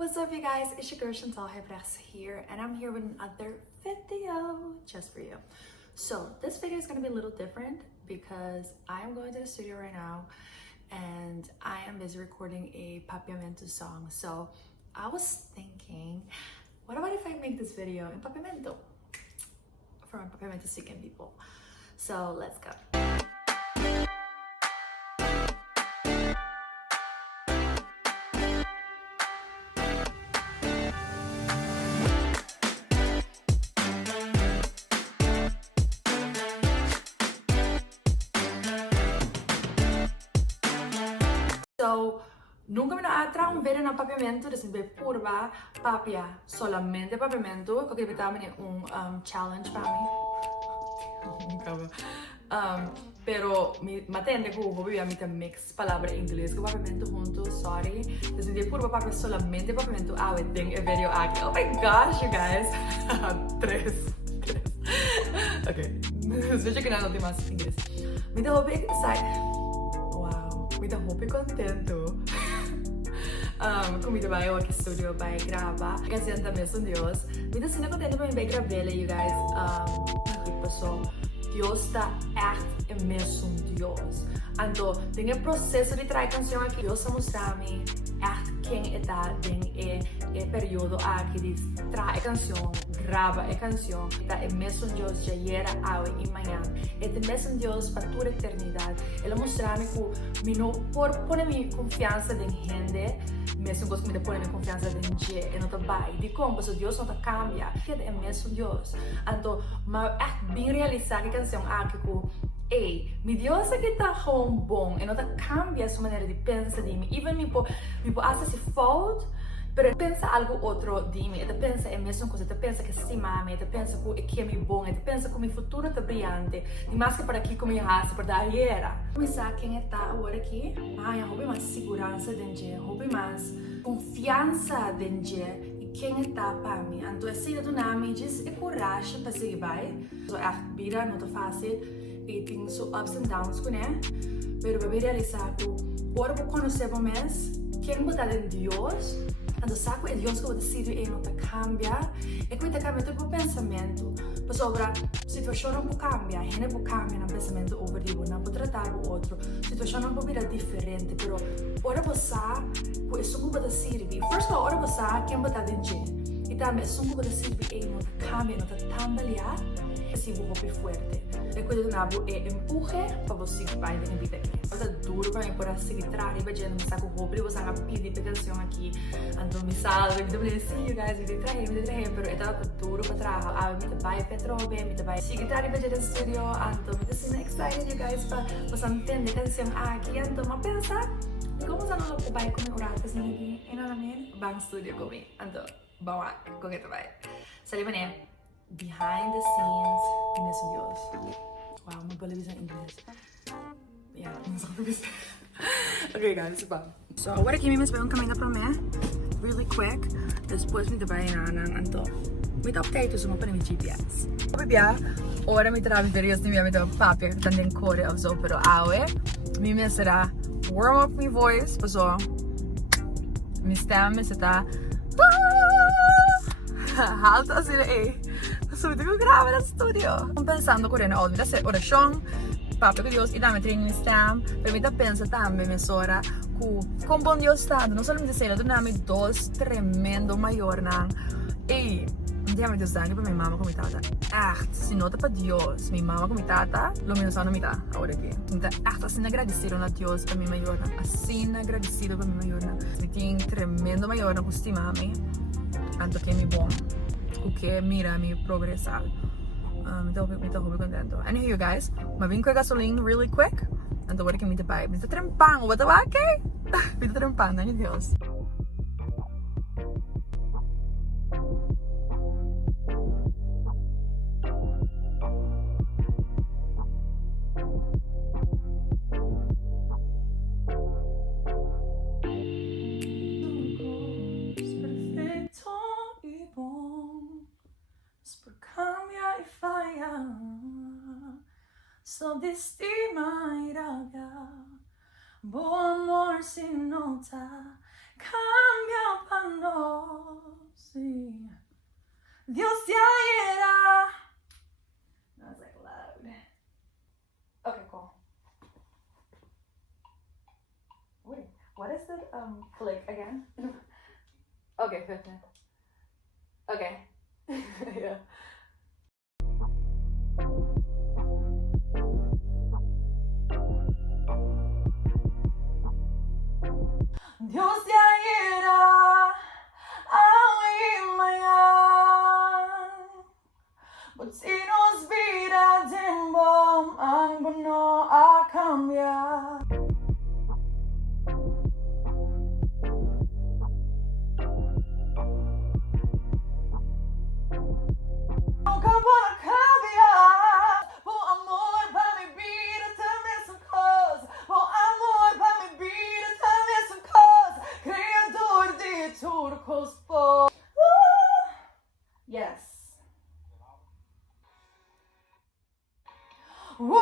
What's up, you guys? It's your girl Chantal Hebrechts here, and I'm here with another video just for you. So this video is going to be a little different because I am going to the studio right now and I am busy recording a Papiamento song. So I was thinking, what about if I make this video in Papiamento for Papiamento speaking people? So let's go. So, nunca me atrás un video na Papiamento, deci be purba papia, solamente Papiamento, porque estava challenge para mim. Pero me atende que eu vou mix palavra em inglês com Papiamento junto, sorry. Deci be purba papia, solamente Papiamento. Eu tenho um vídeo aqui. Oh my gosh, you guys. Três. Ok. Veja que não tem mais inglês. Me dá bem excited. Muito roupa e contento. Comida vai eu aqui no studio vai gravar. Kasi também são Deus. Muito assim contento para mim vai gravar, you guys. Pessoal, Deus está echt é mesmo Deus. Então, tem o processo de trazer canção aqui. Deus está mostrando-me echt quem está em período aqui de trazer canção, grava a canção. É mesmo Deus já era, hoje e amanhã. É mesmo Deus para toda a eternidade. Ele mostra-me que não por pôr minha confiança em gente, mesmo que eu pôr minha confiança em gente, eu não estou bem. De como, se Deus não cambia, é mesmo Deus. Então, mas é bem realizar a canção aqui que ei, meu Deus aqui está bom, e não cambia a sua maneira de pensar de mim. Even me pode achar se falta, mas pensa algo outro de mim. Eu pensa a mesma coisa, eu pensa que se mame, eu pensa que é bom, eu pensa que o meu futuro está brilhante. E mais que para aqui, como eu raça, para dar era. Começar quem está agora aqui, eu vou mais segurança dentro, eu vou mais confiança dentro. Quem está para mim. Então, assim, do nome diz é coragem para seguir vai. A vida não é fácil. E tem ups and downs com né? Mas eu vou realizar que agora eu conhecer o mês, quem botar em Deus, então sabe que é Deus que eu decido e não cambia, e que vai cambiar todo o pensamento. Mas sobre a situação não pode cambiar, a gente pode cambiar no pensamento over de não pode tratar o outro, a situação não pode virar diferente, mas agora você que isso não pode servir. First of all, agora você quem botar em Deus, e também isso não pode servir e não cambia, não tambalear, assim vou ser forte. E coisa do nabo é empurre para você vai em vida aqui. É duro para mim por seguir atrás, e não saco roupa, e você vai pedir pegação aqui. Então me salve, me dá sim, you guys, me distrair, pero é duro para trás. Me vai petrobe, me vai seguir atrás e no studio. Então me assim excited, you guys, para você entender a canção aqui. Então mas pensa, como você não vai comer uratas aqui? E não é bang studio comigo. Então vamos lá, com que vai. Sabe né? Behind the scenes, mesmo Deus. Wow, my Bolivia is in English. Yeah, okay, guys, bye. So, agora aqui mesmo vai caminho para mim, really quick. Depois me vai na anto. Me dá update sobre para meu GPS. Bebia, ora me travi per io stiamo me papia tanto in core of so però awe. Mi será warm up my voice, so mi stemme está alto assim aí. Subito che grava da studio. Pensando che ora oggi da oração, papo que Deus e dá-me treino no Instagram, permita pensar também, minha senhora, que com bom Deus está, não só me dizer, do nome dos tremendo maior, não. E andiamo a Deus dar para minha mama como tata. Se nota para Deus, minha mama como tata, lo menos a não tá agora aqui. Então, assim agradecido a Deus para minha maior, assim agradecido para minha maior. Me tem tremendo maior na costumame, tanto que é me bom. O que mira mi progressar. Me tô contento. Anyway, you guys, mas vim com a gasolina really quick. Então agora que me vai, me tá trempando, what the fuck? Me tá trempando, meu Deus. So destima iraga, bom amor se nota, cambia no, sí. Dios te hiera. That was like loud. Okay, cool. Wait, what is the click again? Okay, 15. Okay. Yeah. Dios te hiera a mayan, but si nos vida tiempo ang no a cambiar. Nunca voy a cambiar, por amor para mi vida también son cosas, por amor para mi vida también son cosas, Criador de turcos por. Yes. Whoa,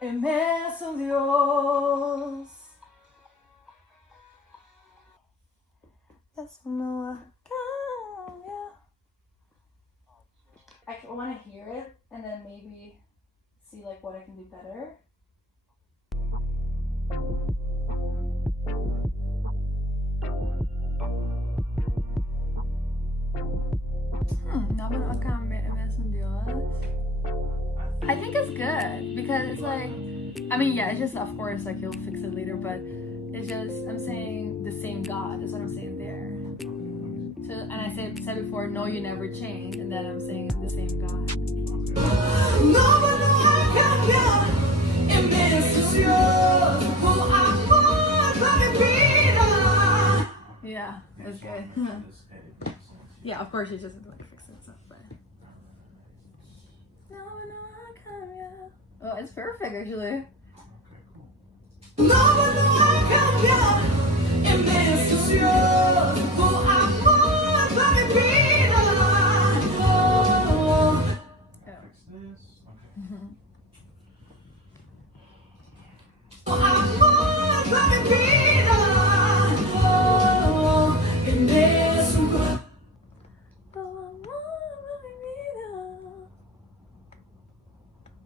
es un Dios. That's no I want to hear it and then maybe see like what I can do better. I think it's good because it's like, I mean, yeah, it's just of course like you'll fix it later, but it's just I'm saying the same God. That's what I'm saying there. So, and I said before, no, you never change, and then I'm saying the same God. Yeah, that's good. Yeah, of course you just like fix it stuff, but. Oh, it's perfect actually.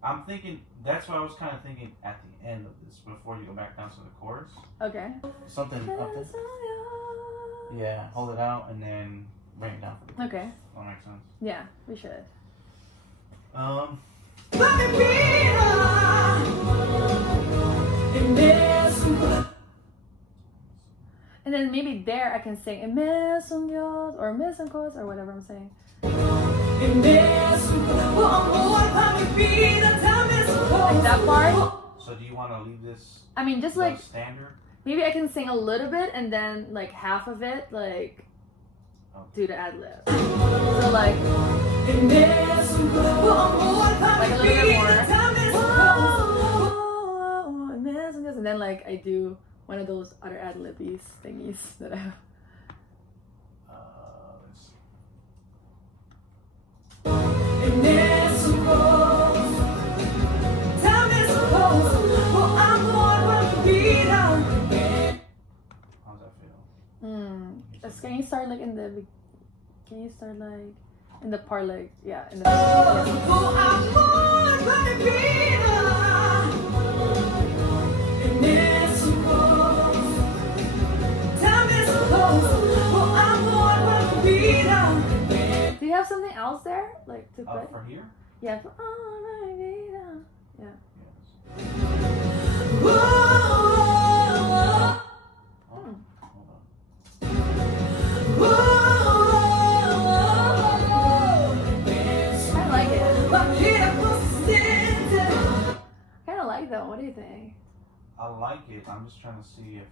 I'm thinking, that's what I was kind of thinking at the end of this, before you go back down to the chorus. Okay. Something up there. Yeah, hold it out and then bring it down for the chorus. Okay. That makes sense. Yeah, we should. And then maybe there I can sing "Emes un Dios" or "Emes un Dios" or whatever I'm saying. Like that part. So do you want to leave this? I mean, just like standard. Maybe I can sing a little bit and then like half of it like do the ad lib. So like a little bit more. And then like I do one of those other ad libbies thingies that I have. Let's see. How's that feel? Can you start like in the? Can you start like in the part like yeah in the. Do you have something else there like to put? For here? Yeah. For, yeah. What do you think? I like it. I'm just trying to see if.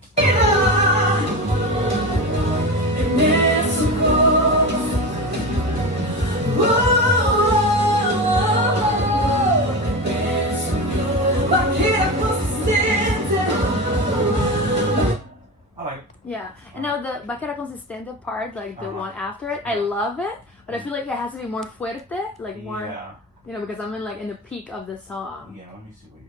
I like it. Yeah, and now the Vaquera Consistente part, like the one after it, I love it, but I feel like it has to be more fuerte, like more, you know, because I'm in like in the peak of the song. Yeah, let me see what you're doing.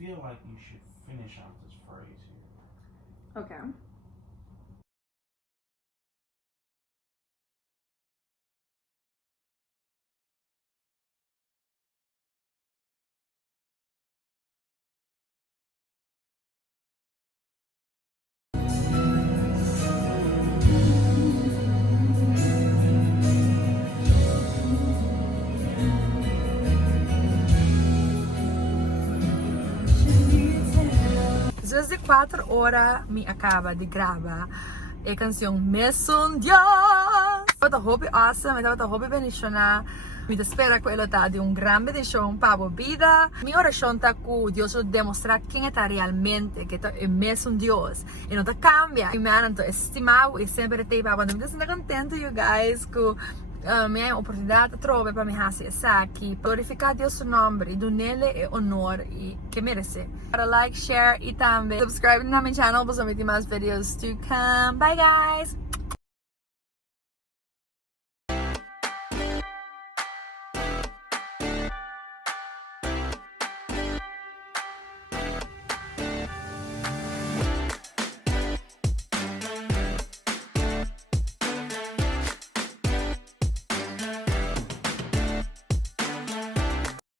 feel like you should finish off this phrase here. Okay. Después de 4 horas me acaba de gravar a canção Mesum Dios. Estava hobby awesome, estava hobby bendicionar. Me espera que ela tá de gran bendição para a vida. Minha oração tá que Deus vai demonstrar quem é realmente, que é mesmo Deus. E não tá cambia. E me han estimado e sempre te para quando me sinto contento, you guys, que minha oportunidade trove para me fazer isso aqui, glorificar Deus seu nome e dar nele honor e que merece. Para like, share e também subscribe na minha channel para saber mais vídeos to come. Bye guys!